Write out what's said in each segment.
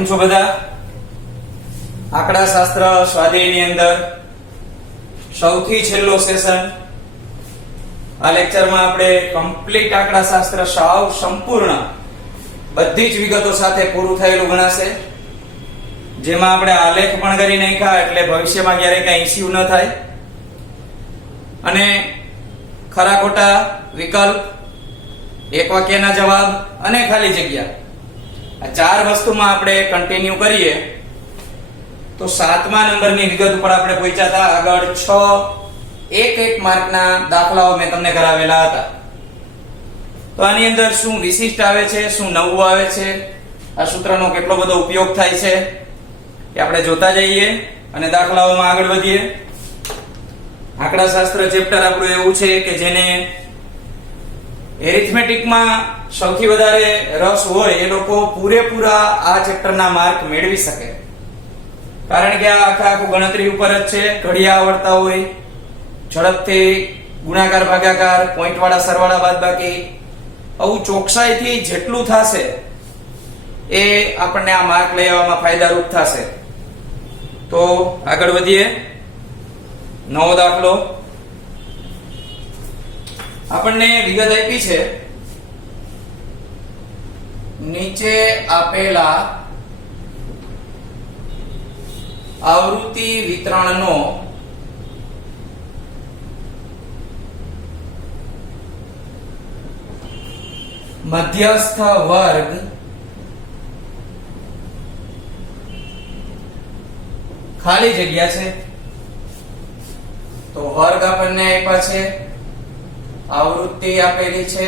કેમ છો બધા? આંકડા શાસ્ત્ર સ્વાધ્યાયની અંદર સૌથી છેલ્લો સેશન. આ લેક્ચરમાં આપણે કમ્પ્લીટ આંકડા શાસ્ત્ર સાવ સંપૂર્ણ બધી જ વિગતો સાથે પૂરું થયેલું ગણાશે. જેમાં આપણે આલેખ પણ કરી નાખ્યા એટલે ભવિષ્યમાં ક્યારેય કઈ ઇશ્યુ ન થાય. અને ખરા ખોટા વિકલ્પ, એક વાક્યના જવાબ અને ખાલી જગ્યા, આ ચાર વસ્તુમાં આપણે કન્ટિન્યુ કરીએ તો 7મા નંબરની વિગત ઉપર આપણે પહોંચ્યા હતા. આગળ 6 એક માર્કના દાખલાઓ મેં તમને કરાવેલા હતા. તો આની અંદર શું વિશિષ્ટ આવે છે, શું નવું આવે છે, આ સૂત્રનો કેટલો બધો ઉપયોગ થાય છે એ આપણે જોતા જઈએ અને દાખલાઓમાં આગળ વધીએ. આંકડા શાસ્ત્ર ચેપ્ટર આપણું એવું છે કે જેને એરિથમેટિકમાં સૌથી વધારે રસ હોય એ લોકો પૂરેપૂરા આ ચેપ્ટરના માર્ક મેળવી શકે. કારણ કે આ આખું ગણતરી ઉપર જ છે. ઘડિયા આવડતા હોય, ઝડપથી ગુણાકાર ભાગાકાર, પોઈન્ટ વાળા સરવાળા બાદબાકી, આવું ચોકસાઈથી જેટલું થશે એ આપણને આ માર્ક લઈ આવવામાં ફાયદારૂપ થશે. તો આગળ વધીએ. નવો દાખલો આપણને વિગત આપી છે. નીચે આપેલા આવૃત્તિ વિતરણનો મધ્યસ્થ વર્ગ ખાલી જગ્યા છે. તો વર્ગ આપણને આપ્યા છે, આવૃત્તિ આપેલી છે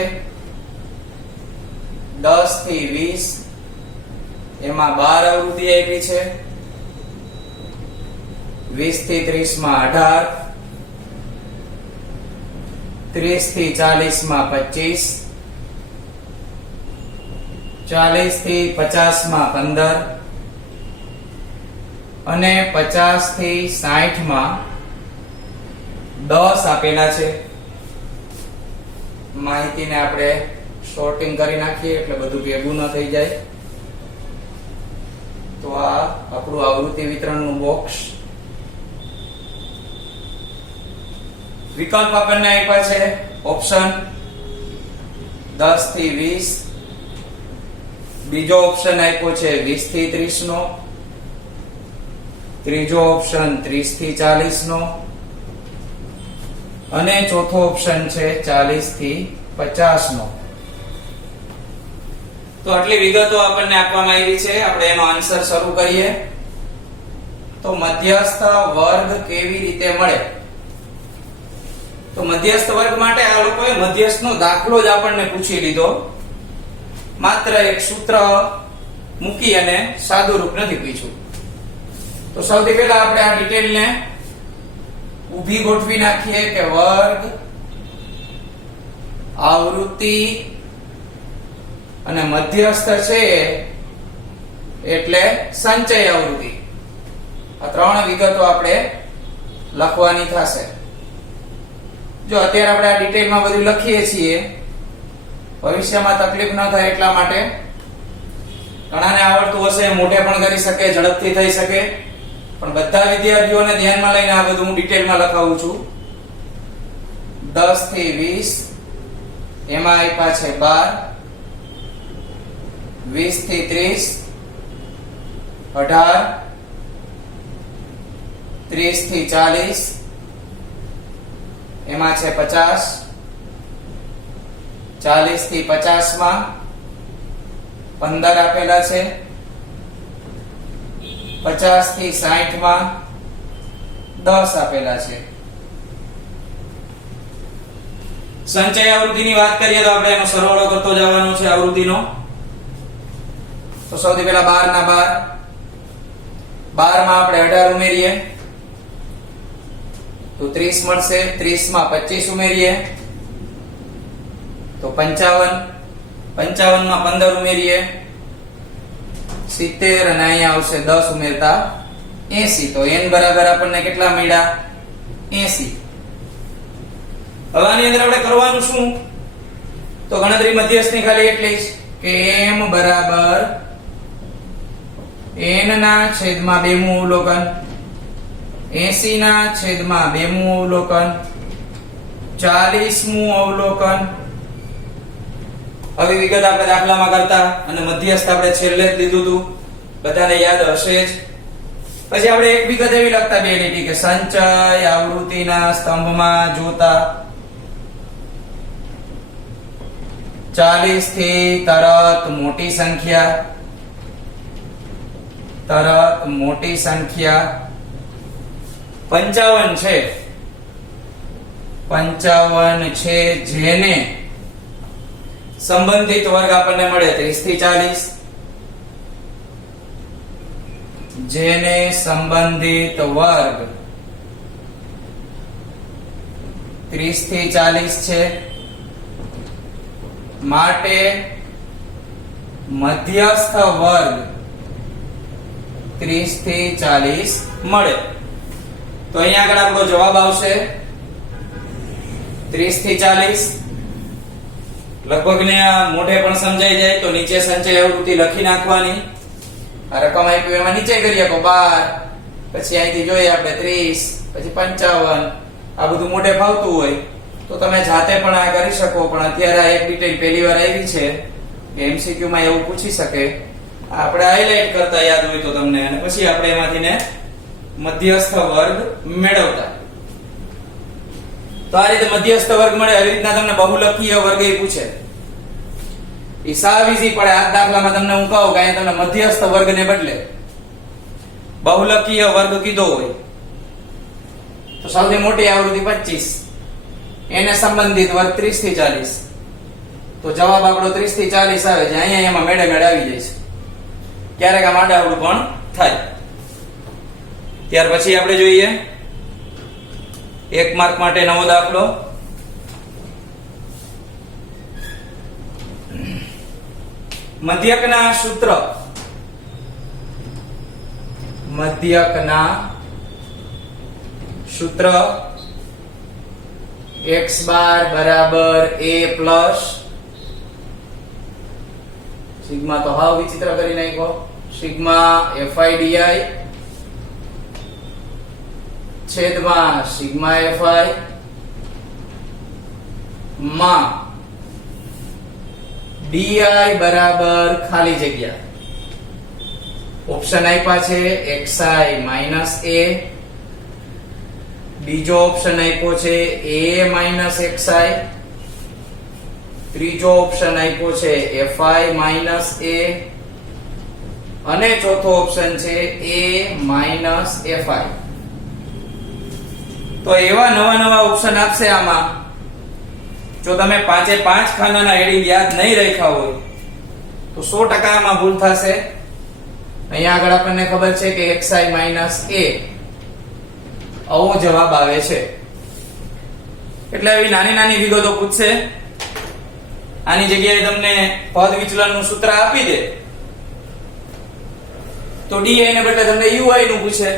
10 થી 20, એમાં 12 આવૃત્તિ આપી છે. 20 થી 30 માં 18, 30 થી 40 માં 25, 40 થી 50 માં 15 અને 50 થી 60 માં 10 આપેલા છે. માહિતીને આપણે સોર્ટિંગ કરી નાખીએ એટલે બધું ભેગું ન થઈ જાય. તો આ આપણું આવૃત્તિ વિતરણનું બોક્સ. વિકલ્પ આપણને આપ્યા છે ઓપ્શન 10 થી 20, બીજો ઓપ્શન આપ્યો છે 20 થી 30 નો, ત્રીજો ઓપ્શન 30 થી 40 નો અને ચોથો ઓપ્શન છે 40 થી 50 નો. તો આટલી વિગતો આપણને આપવામાં આવી છે. આપણે એનો આન્સર શરૂ કરીએ. તો મધ્યસ્થ વર્ગ કેવી રીતે મળે? તો મધ્યસ્થ વર્ગ માટે આ લોકોએ મધ્યસ્થનો દાખલો જ આપણને પૂછી લીધો. માત્ર એક સૂત્ર મૂકી અને સાદું રૂપ નથી પૂછ્યું. તો સૌથી પહેલા આપણે આ ડિટેલને ઊભી ગોઠવી નાખીએ કે વર્ગ, આવૃત્તિ અને મધ્યસ્થ છે એટલે સંચય આવૃત્તિ. આ ત્રણ વિગતો આપણે લખવાની થશે. જો અત્યારે આપણે આ ડિટેલમાં બધું લખીએ છીએ, ભવિષ્યમાં તકલીફ ન થાય એટલા માટે. ઘણાને આવડતું હશે, મોઢે પણ કરી શકે, ઝડપથી થઈ શકે, પણ બધા વિદ્યાર્થીઓને ધ્યાનમાં લઈને આ બધું હું ડિટેલમાં લખાવું છું. 10 થી 20, એમાં આપ્યા છે 12, 20 થી 30, 18, 30 થી 40, એમાં છે 50, 40 થી 50 માં 15 આપેલા છે, 50 થી 60 માં 10 આપેલા છે. સંચય આવૃત્તિની વાત કરીએ તો આપણે એનો સરવાળો કરતો જવાનો છે આવૃત્તિનો. તો સૌથી પહેલા 12 ના 12 માં આપણે 18 ઉમેરીએ તો 30 મળશે. 30 માં 25 ઉમેરીએ તો 55, 55 માં 15 ઉમેરીએ 70 અને અહીંયા આવશે 10 ઉમેરતા 80. તો n બરાબર આપણને કેટલા મળ્યા? 80. હવે આની અંદર આપણે કરવાનું શું? તો ગણતરી મધ્યસ્થની ખાલી એટલી જ કે m બરાબર n ના છેદમાં 2 મું અવલોકન, 80 ના છેદમાં 2 મું અવલોકન, 40 મું અવલોકન. આવી વિગત આપણે દાખલામાં કરતા અને મધ્યસ્થ આપણે છેલ્લે જ લીધું હતું, બધાને યાદ હશે જ. પછી આપણે એક વિગત એવી લખતા બે લીટી કે સંચય આવૃત્તિના સ્તંભમાં જોતા 40 થી તરત મોટી સંખ્યા 55 છે જેને સંબંધિત વર્ગ આપણને મળે 30 થી 40, જેને સંબંધિત વર્ગ 30 થી 40 છે, માટે મધ્યસ્થ વર્ગ 30 થી 40 મળે. તો અહીંયા આગળ આપણો જવાબ આવશે 30 થી 40. લગભગ ને મોઢે પણ સમજાઈ જાય તો નીચે સંચય આવૃત્તિ લખી નાખવાની. આ રકમ આપી એમાં નીચે કરીએ તો 12, પછી અહીંથી જોઈએ આપણે 30, પછી 55. આ બધું મોઢે ફાવતું હોય તો તમે જાતે પણ આ કરી શકો, પણ અત્યારે આ એક ડિટેલ પહેલી વાર આવી છે કે એમસીક્યુ માં એવું પૂછી શકે. આપણે હાઇલાઇટ કરતા યાદ હોય તો તમને, અને પછી આપણે એમાંથી ને મધ્યસ્થ વર્ગ મેળવતા. તો આ રીતે મધ્યસ્થ વર્ગ મળે. આવી રીતના તમને બહુલકીય વર્ગ એ પૂછે, એ સાવ ઈઝી પડે. આ દાખલામાં તમને હું કહું કે અહીંયા તમને મધ્યસ્થ વર્ગને બદલે બહુલકીય વર્ગ કીધો હોય તો સૌથી મોટી આવૃત્તિ 25, એને સંબંધિત વર્ગ 30 થી 40, તો જવાબ આપણો 30 થી 40 આવે છે. અહીંયા એમાં મેળે મેળે આવી જાય છે. ક્યારેક આ માડાવડું પણ થાય. ત્યાર પછી આપણે જોઈએ 1 માર્ક માટે નવો દાખલો. મધ્યકના સૂત્ર x બાર બરાબર a પ્લસ સિગ્મા, તો હાવ વિચિત્ર કરી નાખ્યો, સિગ્મા fi di છેદમાં સિગ્મા fi માં di બરાબર ખાલી જગ્યા ઓપ્શન આપ્યા છે xi માઈનસ a, બીજો ઓપ્શન આપ્યો છે a માઈનસ xi, ત્રીજો ઓપ્શન આપ્યો છે fi માઈનસ a, અને ચોથો ઓપ્શન છે a માઈનસ fi. તો એવા નવા નવા ઓપ્શન આપશે આમાં. જો તમે 5 ખાનાના હેડિંગ યાદ નહીં રાખ્યા હોય તો 100% આમાં ભૂલ થશે. અહીંયા આગળ આપણને ખબર છે કે xi માઈનસ a આવો જવાબ આવે છે. એટલે આવી નાની નાની વિગતો પૂછશે. આની જગ્યાએ તમને પદ વિચલનનું સૂત્ર આપી દે તો di ને બદલે તમને ui નું પૂછે.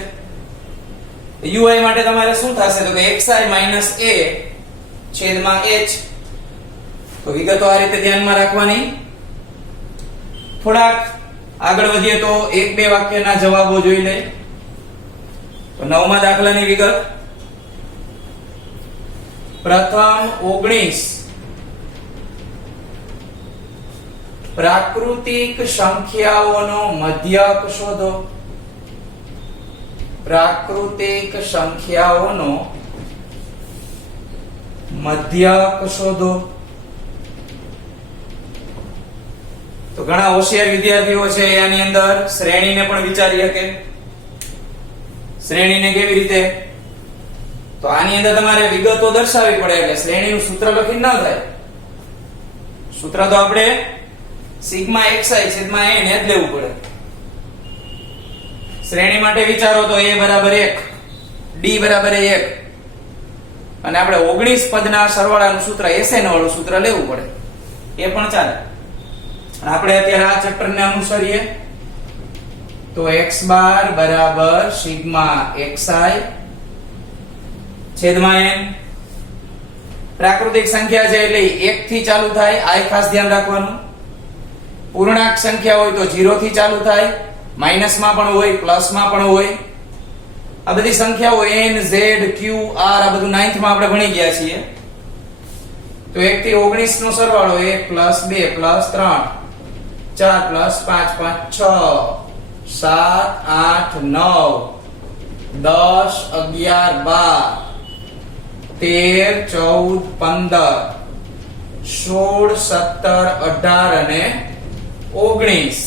ui માટે તમારે શું થશે તો કે xi માઈનસ a છેદમાં h. તો વિગતો આ રીતે ધ્યાનમાં રાખવાની. થોડાક આગળ વધીએ તો 1-2 વાક્યના જવાબો જોઈ લે. તો 9મા દાખલાની વિગત. પ્રથમ 19 પ્રાકૃતિક સંખ્યાઓનો મધ્યક શોધો. પ્રાકૃતિક સંખ્યાઓનો મધ્યક શોધો. તો ઘણા હોશિયાર વિદ્યાર્થીઓ છે આની અંદર શ્રેણીને પણ વિચારી શકે. શ્રેણીને કેવી રીતે? તો આની અંદર તમારે વિગતો દર્શાવવી પડે, એટલે શ્રેણીનું સૂત્ર લખી ન થાય. સૂત્ર તો આપણે સિગ્મા xi છેદમાં a ને જ લેવું પડે. શ્રેણી માટે વિચારો તો a બરાબર 1, d બરાબર 1, અને આપણે 19 પદના સરવાળાનું સૂત્ર SN વાળું સૂત્ર લેવું પડે. એ પણ ચાલે. આપણે અત્યારે આ ચેપ્ટર ને અનુસરીએ તો x બાર બરાબર સિગ્મા xi છેદમાં n. પ્રાકૃતિક સંખ્યા છે એટલે 1 થી ચાલુ થાય, આ ખાસ ધ્યાન રાખવાનું. પૂર્ણાંક સંખ્યા હોય તો 0 થી ચાલુ થાય, માઇનસમાં પણ હોય, પ્લસમાં પણ હોય. આ બધી સંખ્યાઓ n z q r આ બધું 9th માં આપણે ભણી ગયા છીએ. તો 1 થી 19 નો સરવાળો 1 + 2 + 3 4 + 5 5 6 7 8 9 10 11 12 13 14 15 16 17 18 અને 19.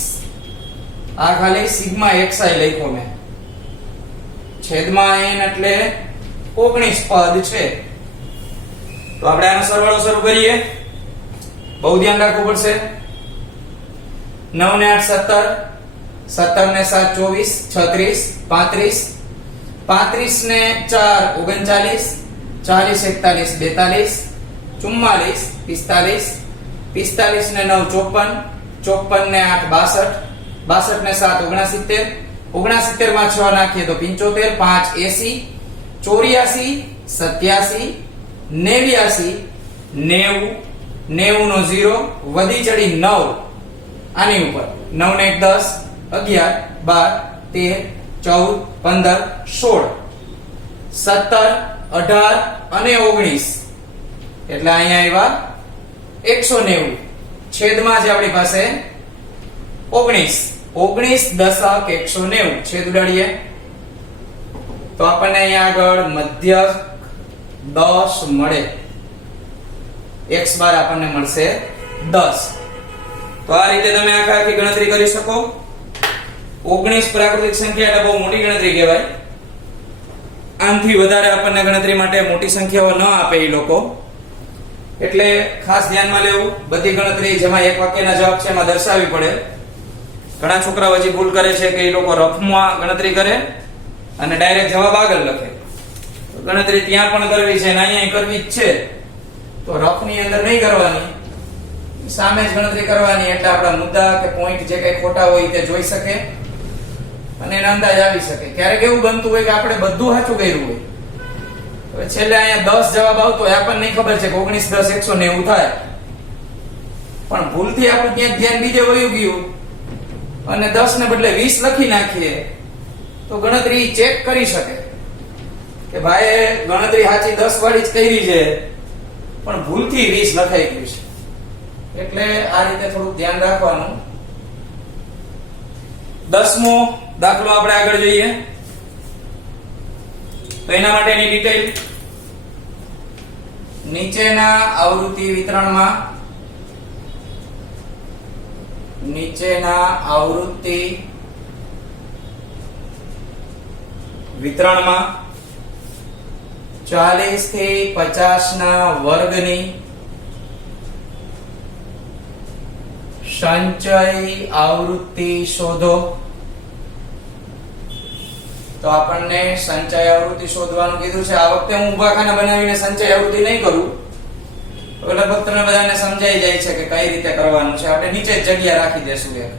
આ ખાલી સિગ્મા xi લખ્યો મેં. છેદમાં n એટલે 19 પદ છે. તો આપણે આનો સરવાળો શરૂ કરીએ. બહુ ધ્યાન રાખવું પડશે. 9 ને 8 17 17 ને 7 24 36 35 35 ને 4 39 40 41 42 44 45 45 ને 9 54 54 ને 8 62 62 ને 7 69 69 માં 6 નાખીએ તો 75 5 80 84 87 89 90 90 નો 0 વધી ચડી 9 આની ઉપર 9 ને 1 10 11 12 13 14 15 16 17 18 અને 19 એટલે અહીંયા આવ્યા 190. છેદમાં છે આપણી પાસે 19 19 દશક 190 છેદ ઉડાડીએ તો આપણને અહીંયા આગળ મધ્યક 10 મળે. x બાર આપણને મળશે 10. તો આ રીતે તમે આખી ગણતરી કરી શકો. 19 પ્રાકૃતિક સંખ્યા એટલે બહુ મોટી ગણતરી કહેવાય. આનાથી વધારે આપણને ગણતરી માટે મોટી સંખ્યાઓ ન આપે એ લોકો. એટલે ખાસ ધ્યાનમાં લેવું. બધી ગણતરી જેમાં એક વાક્યના જવાબ છે એમાં દર્શાવવી પડે. ઘણા છોકરાઓ હજી ભૂલ કરે છે કે એ લોકો રફમાં ગણતરી કરે અને ડાયરેક્ટ જવાબ આગળ લખે. ગણતરી ત્યાં પણ કરવી છે અને અહીંયા કરવી જ છે. તો રફની અંદર નહીં કરવાની, સામે જ ગણતરી કરવાની. એટલે આપણા મુદ્દા કે પોઈન્ટ જે કઈ ખોટા હોય તે જોઈ શકે અને એનો અંદાજ આવી શકે. ક્યારેક એવું બનતું હોય કે આપણે બધું સાચું કર્યું હોય, હવે છેલ્લે અહીંયા 10 જવાબ આવતો હોય, આપણને નહીં ખબર છે કે 19 10 190 થાય, પણ ભૂલથી આપણું ક્યાંક ધ્યાન બીજે વયું ગયું અને 10 ને બદલે 20 લખી નાખીએ તો ગણતરી ચેક કરી શકે કે ભાઈ ગણતરી સાચી 10 વાળી જ કરી છે પણ ભૂલથી 20 લખાઈ ગયું છે. એટલે આ રીતે થોડું ધ્યાન રાખવાનું. 10મો દાખલો આપણે આગળ જોઈએ. તો એના માટેની ડિટેલ નીચેના આવૃત્તિ વિતરણમાં વિતરણમાં 40 થી 50 ના વર્ગની સંચય આવૃત્તિ શોધો. તો આપણને સંચય આવૃત્તિ શોધવાનું કીધું છે. આ વખતે હું ઊભા ખાના બનાવીને સંચય આવૃત્તિ નહીં કરું, તો લગભગ તમને બધાને સમજાઈ જાય છે કે કઈ રીતે કરવાનું છે. આપણે નીચે જગ્યા રાખી દેશું એક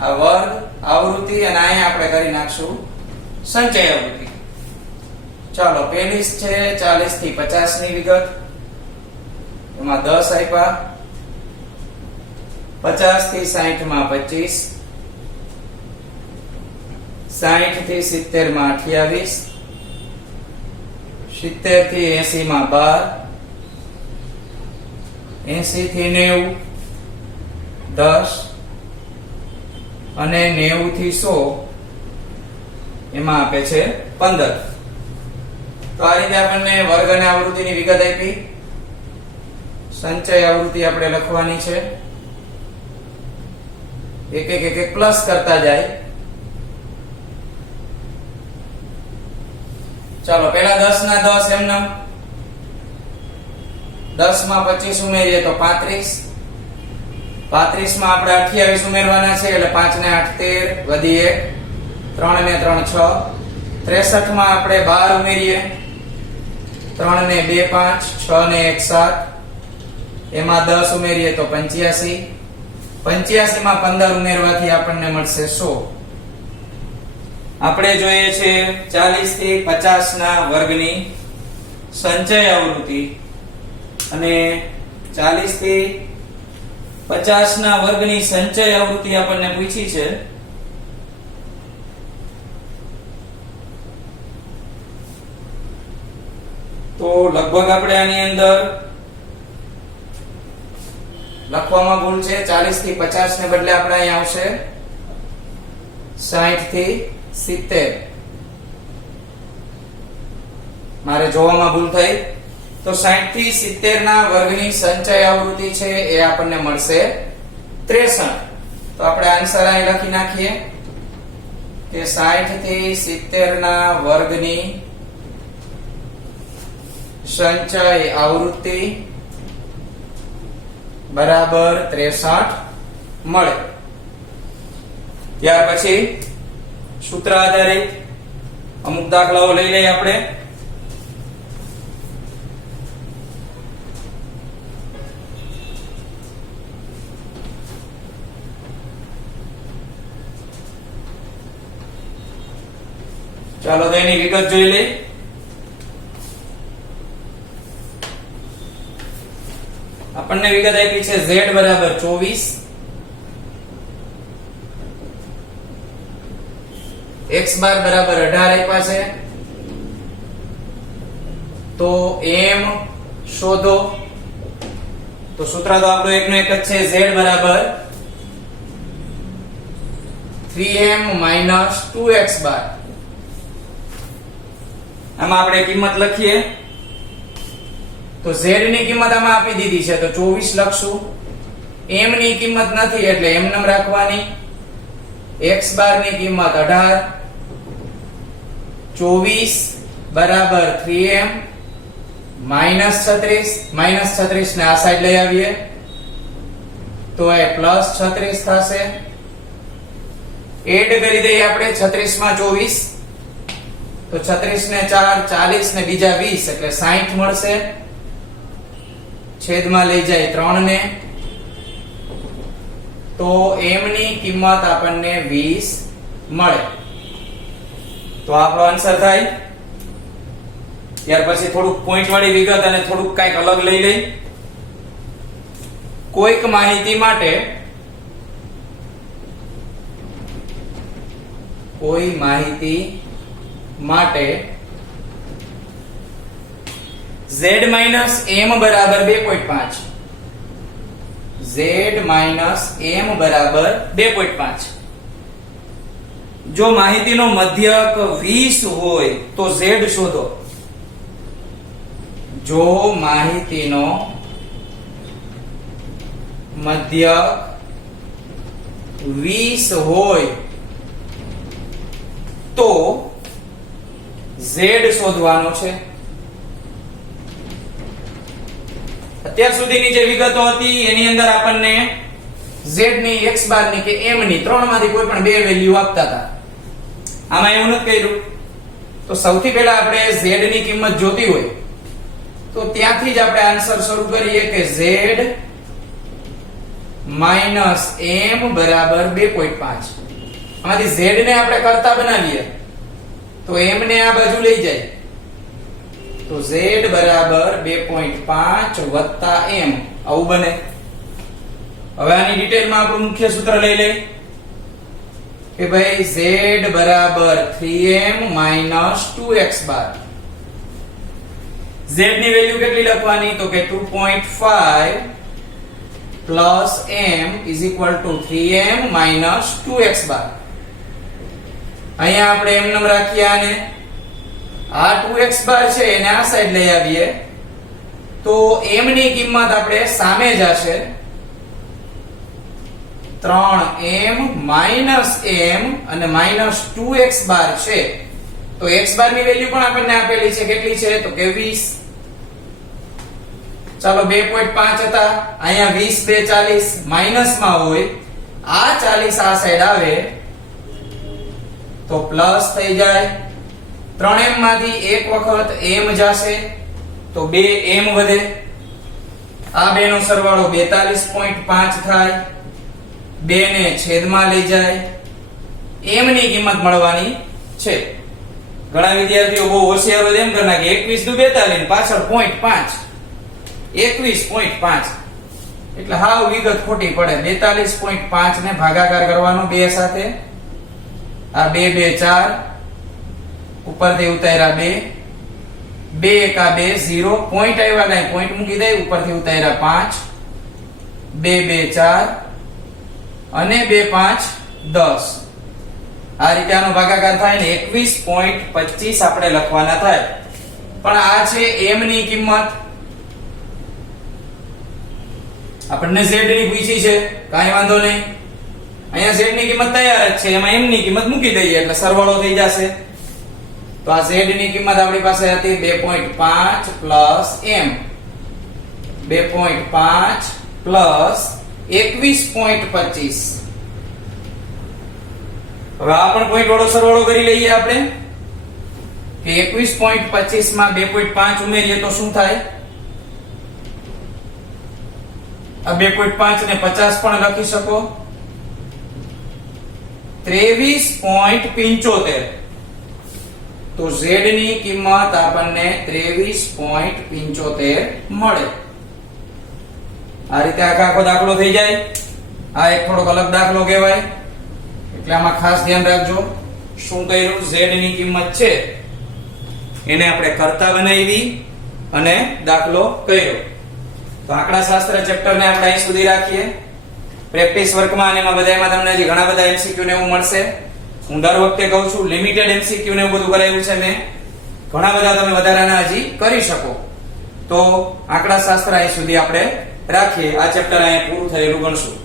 આ વર્ગ આવૃત્તિ અને અહીંયા આપણે કરી નાખશું સંચય આવૃત્તિ. ચાલો પહેલી છે 40 થી 50 ની વિગત. એમાં 10 આપ્યા. 50 થી 60 માં 25, 60 થી 70 માં 28, 70 થી 80 માં 12, 80 થી 90 10 અને 90 થી 100 એમાં આપે છે 15. તો આ રીતે આપણને વર્ગ અને આવૃત્તિની વિગત આપી. સંચય આવૃત્તિ આપણે લખવાની છે. એક એક પ્લસ કરતા જાય. ચાલો પહેલા 10 ના 10 એમનામ. 10 માં 25 ઉમેરીએ તો 35. 35 માં આપણે 28 ઉમેરવાના છે એટલે 5 ને 8 13 વધી 1, 3 ને 3 6. 63 માં આપણે 12 ઉમેરીએ. 3 ને 2 5, 6 ને 1 7. એમાં 10 ઉમેરીએ તો 85. 85 માં 15 ઉમેરવાથી આપણને મળશે 100. આપણે જોઈએ છે 40 થી 50 ના વર્ગની સંચય આવૃત્તિ અને 40 થી 50 ના વર્ગની સંચય આવૃત્તિ આપણને પૂછી છે. તો લગભગ આપણે આની અંદર લખવામાં ભૂલ છે, 40 થી 50 ને બદલે આપણે અહીં આવશે 60 થી 70. મારે જોવામાં ભૂલ થઈ. તો 60 થી 70 ના વર્ગની સંચય આવૃત્તિ છે એ આપણને મળશે 63. તો આપણે આન્સર અહીં લખી નાખીએ કે 60 થી 70 ના વર્ગની સંચય આવૃત્તિ બરાબર 63 મળે. ત્યાર પછી સૂત્ર આધારિત અમુક દાખલાઓ લઈ લઈએ આપણે. ચાલો તો એની વિગત જોઈ લઈએ. આપણને વિગત આપી છે z બરાબર 24, x બાર બરાબર 18 આપ્યા છે. તો m શોધો. તો સૂત્ર તો આપણું એકનું એક જ છે, z બરાબર 3m 2x બાર. આમાં આપણે કિંમત લખીએ તો z ની કિંમત આમાં આપી દીધી છે તો 24 લખશું. m ની કિંમત નથી એટલે m નમ રાખવાની. x બાર ની કિંમત 18, 24 બરાબર 3m -36 ને આ સાઈડ લઈ આવીએ તો એ +36 થશે. એડ કરી દઈએ આપણે 36 માં 24 તો 36 ને 4 40 ને બીજા 20 એટલે 60 મળશે. છેદમાં લઈ જાય 3 ને તો m ની કિંમત આપણને 20 મળે. તો આપણો આન્સર થાય. ત્યાર પછી થોડુંક પોઈન્ટ વાળી વિગત અને થોડુંક કંઈક અલગ લઈ લઈ. કોઈક માહિતી માટે z m બરાબર 2.5, z m બરાબર 2.5. જો માહિતીનો મધ્યક 20 હોય તો z શોધો. જો માહિતીનો મધ્યક 20 હોય તો z શોધવાનો છે. અત્યાર સુધીની જે વિગતો હતી એની અંદર આપણને z ની x બાર ની કે m ની ત્રણમાંથી કોઈ પણ બે વેલ્યુ આપતા હતા. આમાં એવું નથી કર્યું. તો સૌથી પહેલા આપણે z ની કિંમત જોતી હોય તો ત્યાંથી જ આપણે આન્સર શરૂ કરીએ કે z m બરાબર 2.5. આમાંથી z ને આપણે કરતા બનાવીએ તો m ને આ બાજુ લઈ જાય તો z બરાબર 2.5 વત્તા m આવું બને. હવે આની ડિટેલમાં આપણું મુખ્ય સૂત્ર લઈ લઈએ કે ભાઈ z બરાબર 3m 2x બાર. z ની વેલ્યુ કેટલી લખવાની તો કે 2.5 plus m is equal to 3m minus 2x બાર. અહીંયા આપણે m નમ રાખીએ આને. આ 2x બાર છે એને આ સાઈડ લઈ આવીએ તો m ની કિંમત આપણે સામે જ હશે 3m minus m અને minus 2x બાર છે. તો x બાર ની વેલ્યુ પણ આપણને આપેલી છે. કેટલી છે તો કે 20. ચાલો 2.5 હતા, અહીંયા 20 2 40 માઈનસ માં હોય, આ 40 આ સાઈડ આવે તો પ્લસ થઈ જાય. 3m માંથી એક વખત m જશે તો 2m વધે. આ બે નો સરવાળો 42.5 થાય. 2 ને છેદમાં લઈ જાય. m ની કિંમત મળવાની છે. ઘણા વિદ્યાર્થીઓ બહુ હોશિયાર હોય એમ કરના કે 21 દુ 42 પાછળ 0.5 21.5 એટલે હાવ વિગત ખોટી પડે. 42.5 ને ભાગાકાર કરવાનો 2 સાથે. આ 2 2 4 ઉપરથી ઉતાર્યા 2 2 એકા 2 0 પોઈન્ટ આવ્યા નહીં પોઈન્ટ મૂકી દે ઉપરથી ઉતાર્યા 5 2 2 4 અને 2 5 10 આ રીતે આનો ભાગાકાર થાય ને 21.25 આપણે લખવાના થાય પણ આ છે m ની કિંમત આપણને z ની પૂછી છે કાંઈ વાંધો નહીં અહીંયા z ની કિંમત તૈયાર જ છે એમાં m ની કિંમત મૂકી દઈએ એટલે સરવાળો થઈ જશે તો આ z ની કિંમત આપણી પાસે હતી 2.5 પ્લસ m 2.5 પ્લસ 21.25 હવે આ પણ પોઈન્ટ વાળો સરવાળો કરી લઈએ આપણે કે 21.25 માં 2.5 ઉમેરીએ તો શું થાય આ 2.5 ને 50 પણ લખી શકો 23.75 તો z ની કિંમત આપણને 23.75 મળે આ રીતે આખો દાખલો થઈ જાય આ એક થોડોક અલગ દાખલો કહેવાય એટલે આમાં ખાસ ધ્યાન રાખજો શું કર્યું z ની કિંમત છે એને આપણે કરતા બનાવી અને દાખલો કર્યો તો આંકડાશાસ્ત્ર ચેપ્ટર ને આપણે અહીં સુધી રાખીએ પ્રેક્ટિસ વર્કમાં અને એમાં બધામાં તમને હજી ઘણા બધા એમસીક્યુ ને એવું મળશે હું દર વખતે કહું છું લિમિટેડ એમસીક્યુ ને એવું બધું કરાવ્યું છે મેં ઘણા બધા તમે વધારાના હજી કરી શકો તો આંકડાશાસ્ત્ર અહીં સુધી આપણે રાખીએ આ ચેપ્ટર અહીં પૂરું થયેલું ગણશું